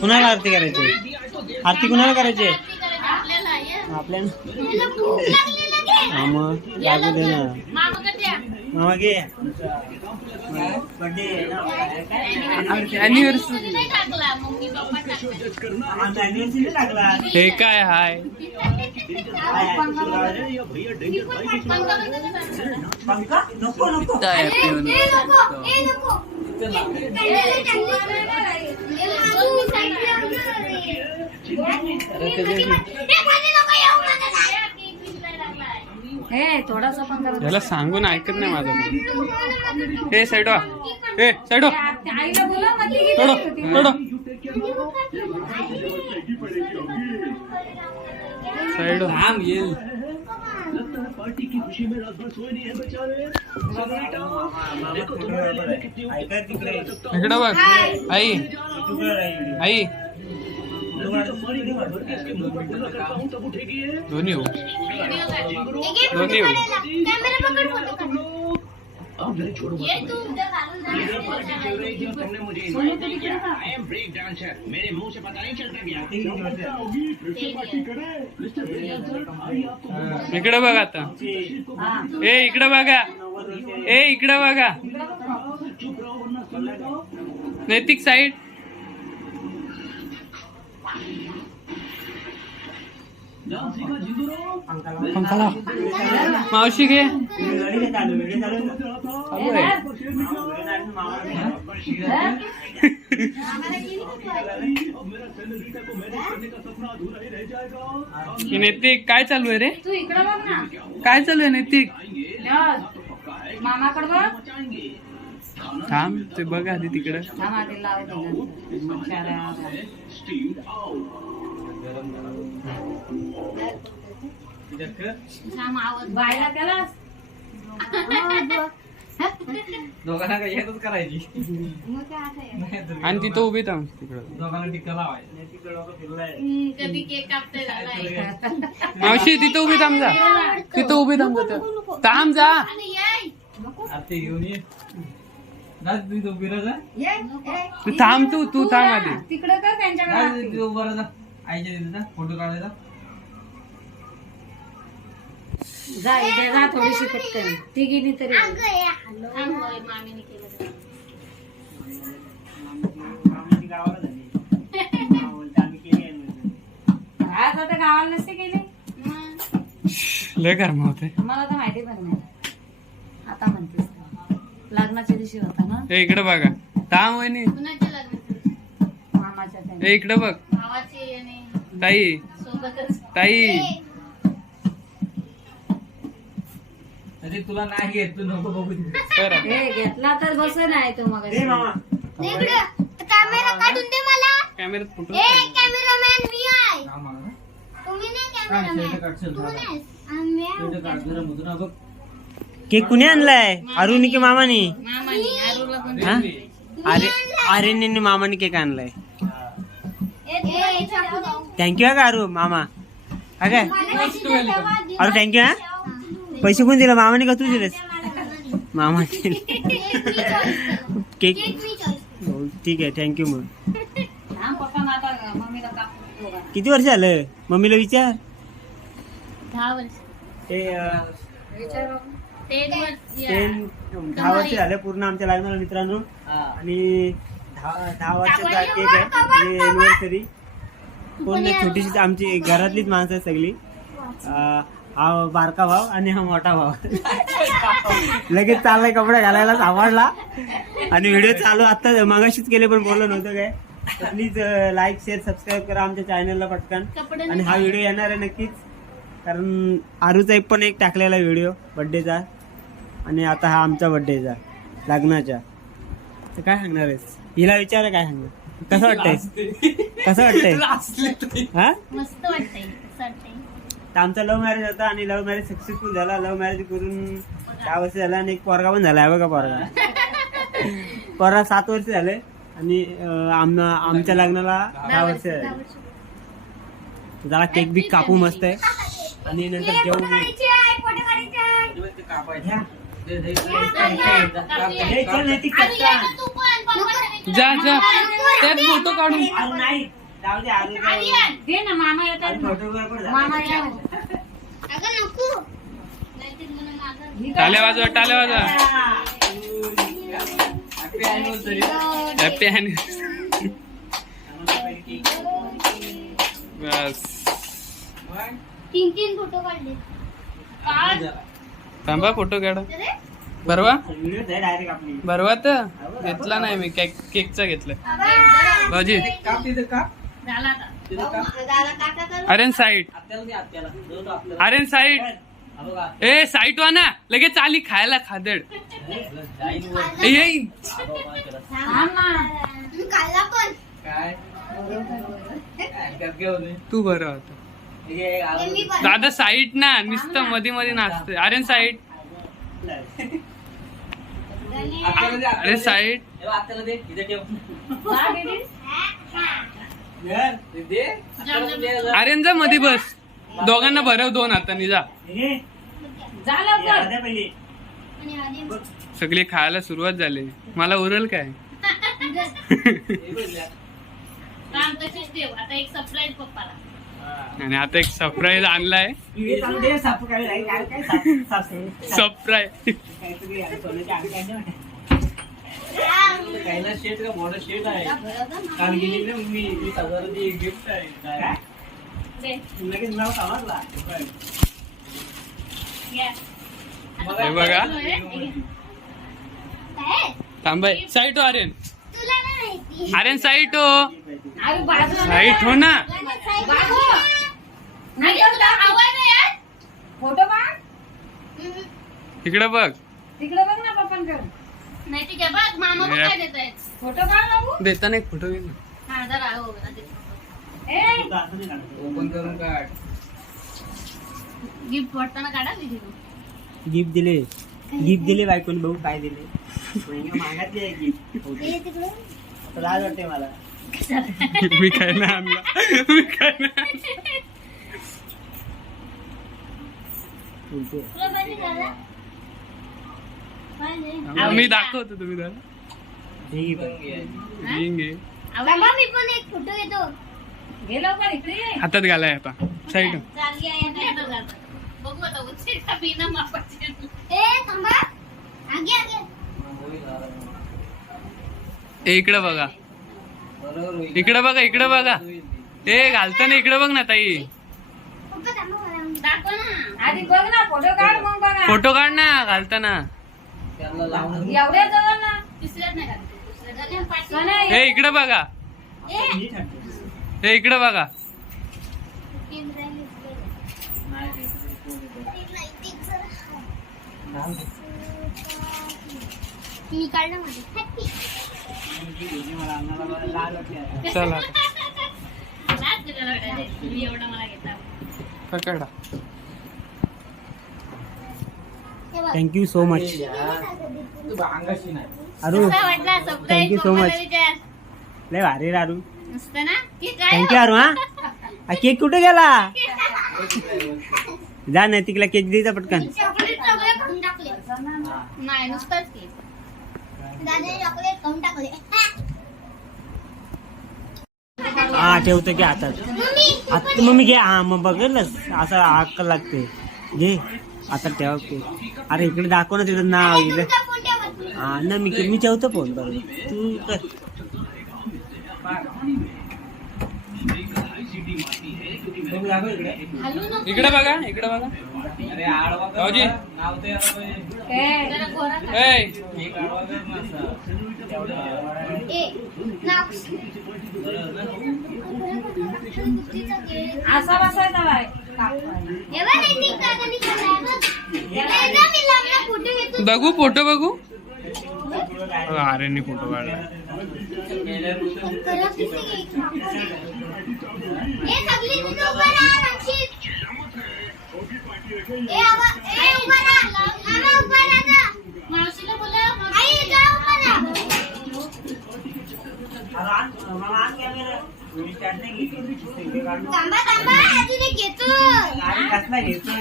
कुणाला आरती करायची? आरती कुणाला करायची? आपल्या मग लागू दे ना मामा घे. हे काय हाय नको नको थोडासा पण करा. याला सांगून ऐकत नाही माझं. हे साईड वा, हे साईड वा, आईला बोला ना ती थोडं थोडं साईड थांब येईल. इकडं बघ. आई आई दोन्ही हो दोन्ही हो. इकडे बघा आता. ए इकडे बघा. ए इकडे बघा. नैतिक साईड. पंखाला मावशी घे. नैतिक काय चालू आहे रे? तू इकडे बघ ना. काय चालू आहे नैतिक? मामाकडे बघ. थांब ते बघ आधी तिकडे. बायला केलास दोघांना काही एकच करायची आणि तिथं उभी थांब तिकडे. दोघांना टिक्का लावायचं. कधी केक कापते मावशी तिथं उभी थांब जा. तिथं उभी थांब जा. थांब जा. आरती घेऊन ये. तिथं उभी राहा. तू थांब. तू थांब आधी. तिकडे कर त्यांच्याकडे. उभा राहा. आईच्या तिथं फोटो काढायचा. जा इथे जा थोडीशी पटकन. तिघीनी तरी आज आता गावाला नसते गेले. लय गरम होते. मला तर माहिती पण नाही. आता म्हणतेस लग्नाच्या दिवशी होता ना. हे इकडे बघा. थांब वहिनी. मामाच्या हे इकडे बघ. ताई ताई अरे तुला नाही घेत. तू नको बघू. हे घेतला तर बस नाही तो मग. कॅमेरा काढून दे मला. कॅमेऱ्यात फोटो. कॅमेरामॅन मी आहे. तुम्ही नाही कॅमेरामॅन. केक कुणी आणलाय? अरुणी की मामानी? मामानी अरे अरुणीने मामाने केक आणलाय. थँक्यू हा का अरू मामा. हा काय अरू थँक्यू. हा पैसे कोण दिला? मामाने का तू दिलेस? मामा केक. ठीक आहे थँक्यू. मग किती वर्ष झालं? मम्मीला विचार. 10 वर्ष. ते 10 वर्ष झाले पूर्ण आमच्या लग्नाला मित्रांनो. आणि 10 वर्षाचा केक आहे एनिव्हर्सरी. कोण नाही, छोटीशीच आमची घरातलीच माणसं आहे सगळी. हा बारका भाव आणि हा मोठा भाव. लगेच चाललाय कपडे घालायला आवडला. आणि व्हिडिओ चालू आता मगाशीच केले पण बोललो नव्हतं काय. प्लीज लाईक शेअर सबस्क्राईब करा आमच्या चॅनलला पटकन. आणि हा व्हिडिओ येणार आहे नक्कीच. कारण आरूचा पण एक टाकलेला व्हिडिओ बड्डेचा. आणि आता हा आमचा बड्डेचा लग्नाच्या. तर काय सांगणार आहेस? हिला विचारा काय सांगणार. कसं वाटतंय? कसं वाटतंय? हा मस्त वाटतंय. तर आमचा लव्ह मॅरेज होता आणि लव्ह मॅरेज सक्सेसफुल झाला. लव्ह मॅरेज करून 6 वर्ष झाला आणि एक पोरगा पण झाला आहे बघा. पोरगा 7 वर्ष झाले आणि आमच्या लग्नाला 10 वर्ष झाले. जरा केक बी कापू मस्त आहे आणि नंतर जेवू. जा जा त्यात फोटो काढून आरू नाही जाऊ दे आरू आर्यन दे ना मामा येतात ना. फोटोग्राफर मामा या अगं नको नाहीतर मला मागं टाल्या वाजवा टाल्या वाजवा हॅपी अॅनिव्हर्सरी बस तीन फोटो काढले थांबा फोटो काढा बरवा व्हिडिओ डायरेक्ट आपली बरवा तर घेतला नाही मी केकचा घेतलाय भाऊजी झाला आता. दादा काका करू अरेन साईड अरेन साईड ए साईट वा ना लगेच आली खायला खादड ए थांब ना. मी काढला पण तू बरं होता हे मी पण दादा साईट ना नुसतं मध्ये मध्ये नाचते अरेन साईट अरे साईट जा दीदी. अरेन जा मध्ये बस दोघांना भरव 2 हातांनी जा जा लवकर. पहिली आणि आधी सगळी खायला सुरुवात झाली मला उरल काय काम तशीच ठेव. आता एक सरप्राईज पप्पाला. आणि आता एक सरप्राईज आणलाय सरप्राईज दे. लगेच नाव समजला घ्या. हे बघा काय थांबाय साईट हो आर्यन तुला नाही माहिती आर्यन साईट हो अरे बाजूला साईट हो ना बाबू. नाही तर जा. आवाज आहे यार फोटो काढ. इकडे बघ तिकडे बघ ना पप्पांकडे. नाही ठीक आहे बघ मामा पण काय देत आहे फोटो काढ बाबू. देताना एक फोटो घे ना हा जरा हो ए ओपन करून काढ गिफ्ट वाटताना काढा व्हिडिओ गिफ्ट दिले बायकोने बघू काय दिले मागातली आहे गिफ्ट लाज वाटते मला मी काय ना आणला मी काय ना तुला पाहिजे दादा पाहिजे मी दाखवतो तुम्ही दादा घे बाबा मी पण एक फोटो घेतो घे लवकर इकडे ये. हातात घालाय आता साईड चालली आहे आता येतो दादा बघू आता उचल का बिना मापाचे ए थांबा आगे आगे ए इकडे बघा इकडे बघा इकडे बघा ए घालताना इकडे बघ ना ताई पप्पा थांबा मला दाखव ना आधी बघ ना फोटो काढ मग बघा. फोटो काढ ना घालताना एवढ्या जवळ ना. दुसऱ्यात नाही घालते दुसऱ्यात पाठी सोन्या ए इकडे बघा ए ए इकडे बघा मी काढलं माझी हॅपी चला आता. तुम्ही एवढा मला घेता. पकडा थँक्यू सो मच अरू वाटला Thank you so much. विचार लय भारी रे अरू नुसतं ना की काय थँक्यू अरू हा केक कुठे गेला जा नाही तिकडला केक द्यायचा पटकन चॉकलेट सगळे खाऊन टाकले नाही नुसतंच केक दादाने चॉकलेट खाऊन टाकले हा ठेवतो की हातात मम्मी आता मम्मी घे हा मग बघलच असं अक्कल लागते घे आता ठेव केक अरे इकडे दाखव ना तिकडे नाव इकडे तुमचा फोन ठेवत नाही. हा ना मी ठेवतो फोन बरोबर तू कर हलू नको इकडे बघा इकडे बघा भाऊजी जरा घोरा खा. ए ए नाक असा बसायचा बाय. एवढा नाही ठीक दादानी केलाय बघ एकदा मी लांबला फोटो घेतो बघू फोटो बघू अरे फोटो काढला खरं किती ए सगळी तिथे उभा राहा रक्षित ए उभा राहा आवा उभा राहा मावशीला बोला आई जा उभा राहा थांबा थांबा अजून एक घेतो कसला घेतो